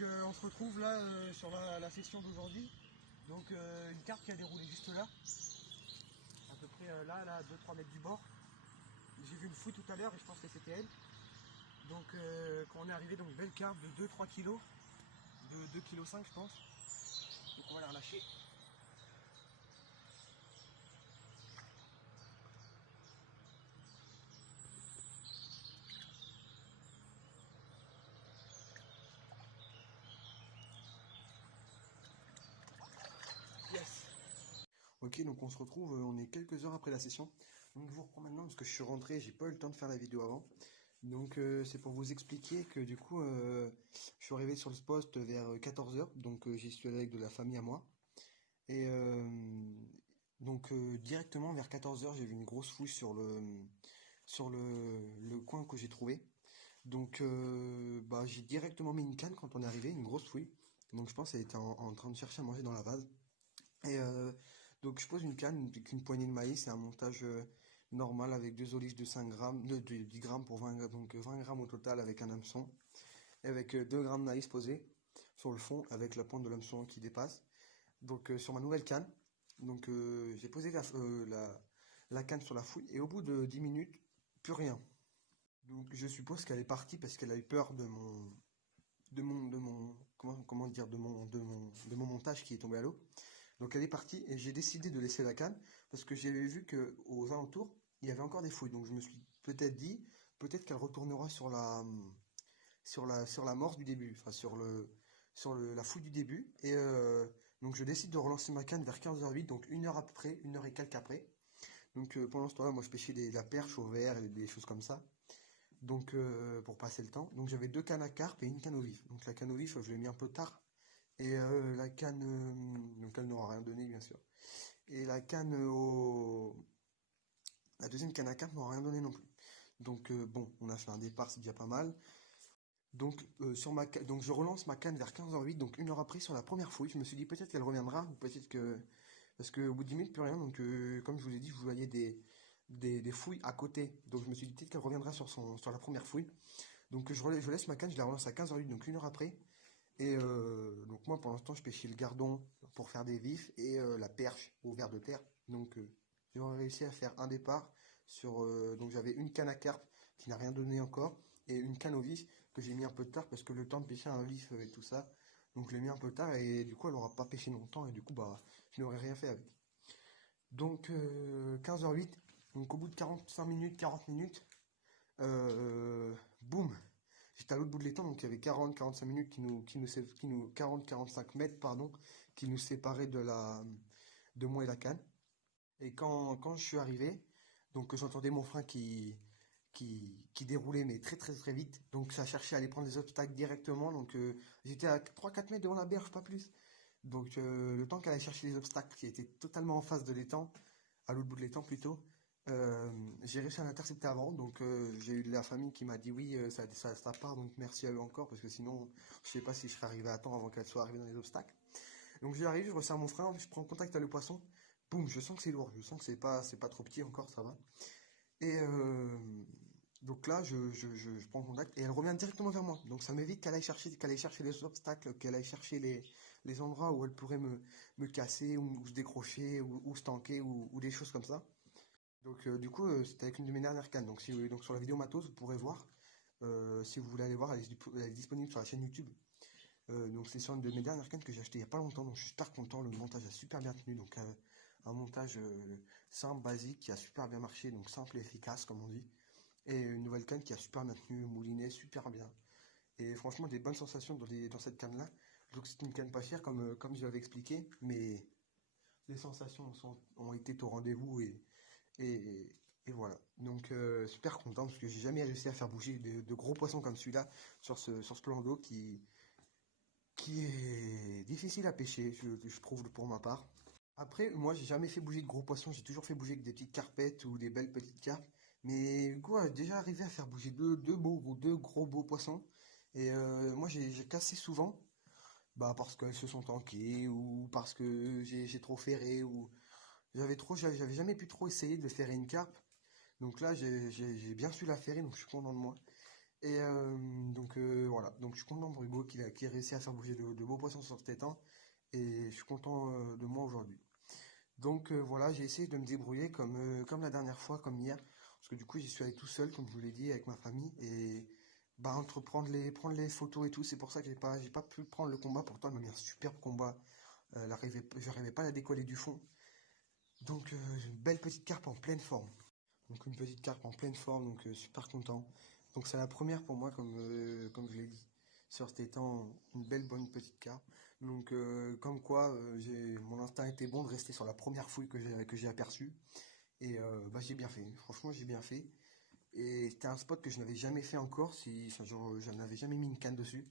On se retrouve là sur la session d'aujourd'hui. Une carte qui a déroulé juste là, à peu près là, à 2-3 mètres du bord. J'ai vu une fouille tout à l'heure et je pense que c'était elle. Quand on est arrivé, donc belle carte de 2-3 kilos, de 2,5 kg je pense. Donc on va la relâcher. Yes. Ok, donc on se retrouve, on est quelques heures après la session. Donc je vous reprends maintenant parce que je suis rentré, j'ai pas eu le temps de faire la vidéo avant. C'est pour vous expliquer que du coup, je suis arrivé sur le poste vers 14 heures. J'y suis allé avec de la famille à moi. Directement vers 14 heures, j'ai vu une grosse fouille sur le coin que j'ai trouvé. J'ai directement mis une canne quand on est arrivé, une grosse fouille. Donc je pense qu'elle était en train de chercher à manger dans la vase. Je pose une canne avec une poignée de maïs et un montage normal avec deux olives de 5 grammes, de 10 grammes pour 20 grammes, donc 20 grammes au total avec un hameçon. Et avec 2 grammes de maïs posés sur le fond avec la pointe de l'hameçon qui dépasse. Sur ma nouvelle canne, j'ai posé la canne sur la fouille et au bout de 10 minutes, plus rien. Donc je suppose qu'elle est partie parce qu'elle a eu peur de mon montage qui est tombé à l'eau. Donc elle est partie et j'ai décidé de laisser la canne parce que j'avais vu que aux alentours il y avait encore des fouilles. Donc je me suis peut-être dit peut-être qu'elle retournera sur la morse du début, enfin la fouille du début. Donc je décide de relancer ma canne vers 15h08, donc une heure après, une heure et quelques après. Pendant ce temps-là, moi je pêchais de la perche au verre et des choses comme ça. Pour passer le temps. Donc j'avais deux cannes à carpe et une canne au vif. Donc la canne au vif, je l'ai mis un peu tard. La canne, donc elle n'aura rien donné bien sûr. Et la deuxième canne à carpe n'aura rien donné non plus. On a fait un départ, c'est déjà pas mal. Donc je relance ma canne vers 15h08, donc une heure après sur la première fouille. Je me suis dit peut-être qu'elle reviendra, ou peut-être que. Parce qu'au bout de 10 minutes, plus rien. Comme je vous ai dit, je voyais des fouilles à côté. Donc je me suis dit peut-être qu'elle reviendra sur la première fouille. Je laisse ma canne, je la relance à 15h08, donc une heure après. Moi, pour l'instant, je pêchais le gardon pour faire des vifs et la perche au ver de terre. J'ai réussi à faire un départ donc j'avais une canne à carpe qui n'a rien donné encore et une canne au vif que j'ai mis un peu tard parce que le temps de pêcher un vif et tout ça. Donc je l'ai mis un peu tard et du coup elle n'aura pas pêché longtemps et du coup je n'aurais rien fait avec. 15h08, donc au bout de 45 minutes, 40 minutes, boum, j'étais à l'autre bout de l'étang, donc il y avait 40-45 minutes 40-45 mètres, pardon, qui nous séparaient de moi et la canne. Et quand je suis arrivé, j'entendais mon frein qui déroulait, mais très très très vite. Donc ça cherchait à aller prendre des obstacles directement. J'étais à 3-4 mètres devant la berge, pas plus. Le temps qu'elle allait chercher les obstacles qui étaient totalement en face de l'étang, à l'autre bout de l'étang plutôt, j'ai réussi à l'intercepter avant. J'ai eu de la famille qui m'a dit oui, ça part, donc merci à eux encore, parce que sinon, je sais pas si je serais arrivé à temps avant qu'elle soit arrivée dans les obstacles. Donc j'arrive, je resserre mon frein, je prends contact avec le poisson, boum, je sens que c'est lourd, je sens que c'est pas trop petit encore, ça va. Et donc là, je prends contact et elle revient directement vers moi. Donc ça m'évite qu'elle aille chercher les obstacles, qu'elle aille chercher les endroits où elle pourrait me casser ou se décrocher ou se tanker ou des choses comme ça. C'était avec une de mes dernières cannes. Donc sur la vidéo matos, vous pourrez voir. Si vous voulez aller voir, elle est disponible sur la chaîne YouTube. C'est sur une de mes dernières cannes que j'ai acheté il n'y a pas longtemps, donc je suis super content, le montage a super bien tenu, un montage simple, basique, qui a super bien marché, donc simple et efficace comme on dit, et une nouvelle canne qui a super bien tenu, mouliné super bien, et franchement des bonnes sensations dans cette canne-là. Donc c'est une canne pas chère comme je l'avais expliqué, mais les sensations ont été au rendez-vous et, et voilà. Super content parce que j'ai jamais réussi à faire bouger de gros poissons comme celui-là sur ce plan d'eau qui est difficile à pêcher, je trouve pour ma part. Après, moi, j'ai jamais fait bouger de gros poissons, j'ai toujours fait bouger avec des petites carpettes ou des belles petites carpes. Mais quoi, déjà arrivé à faire bouger deux gros beaux poissons. Moi, j'ai cassé souvent, parce qu'elles se sont tankées ou parce que j'ai trop ferré ou j'avais jamais pu trop essayer de ferrer une carpe. Donc là, j'ai bien su la ferrer, donc je suis content de moi. Et voilà, donc je suis content pour Hugo qu'il ait réussi à faire bouger de beaux poissons sur cet étang. Et je suis content de moi aujourd'hui. Donc voilà, j'ai essayé de me débrouiller comme la dernière fois, comme hier. Parce que du coup, j'y suis allé tout seul, comme je vous l'ai dit, avec ma famille. Et bah, prendre les photos et tout, c'est pour ça que j'ai pas pu prendre le combat. Pourtant, il m'a mis un superbe combat. J'arrivais pas à la décoller du fond. Donc j'ai une belle petite carpe en pleine forme. Donc une petite carpe en pleine forme, donc super content. Donc c'est la première pour moi, comme je l'ai dit, sur cet étang, une belle bonne petite carpe. Donc comme quoi, mon instinct était bon de rester sur la première fouille que j'ai aperçue. Et bah, j'ai bien fait, franchement j'ai bien fait. Et c'était un spot que je n'avais jamais fait encore, enfin, genre, je n'avais jamais mis une canne dessus.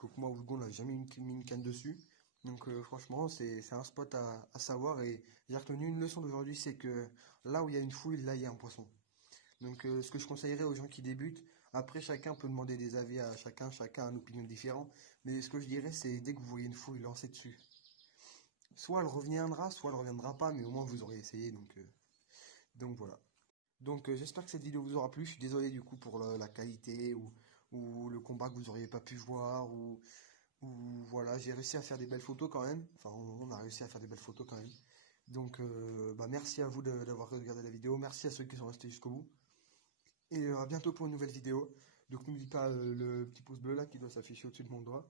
Donc moi, Ougon n'a jamais mis une canne dessus. Donc franchement, c'est un spot à savoir. Et j'ai retenu une leçon d'aujourd'hui, c'est que là où il y a une fouille, là il y a un poisson. Donc ce que je conseillerais aux gens qui débutent, après chacun peut demander des avis à chacun, chacun a une opinion différente. Mais ce que je dirais, c'est dès que vous voyez une fouille, lancez dessus. Soit elle reviendra, soit elle reviendra pas, mais au moins vous aurez essayé. Donc voilà. Donc j'espère que cette vidéo vous aura plu. Je suis désolé du coup pour la qualité ou le combat que vous auriez pas pu voir ou voilà, j'ai réussi à faire des belles photos quand même. Enfin, on a réussi à faire des belles photos quand même. Donc bah, merci à vous d'avoir regardé la vidéo. Merci à ceux qui sont restés jusqu'au bout. Et à bientôt pour une nouvelle vidéo. Donc n'oublie pas le petit pouce bleu là qui doit s'afficher au-dessus de mon doigt.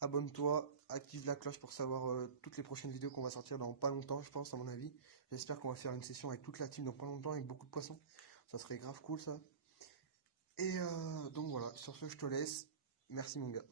Abonne-toi, active la cloche pour savoir toutes les prochaines vidéos qu'on va sortir dans pas longtemps, je pense, à mon avis. J'espère qu'on va faire une session avec toute la team dans pas longtemps avec beaucoup de poissons. Ça serait grave cool ça. Et donc voilà, sur ce je te laisse. Merci mon gars.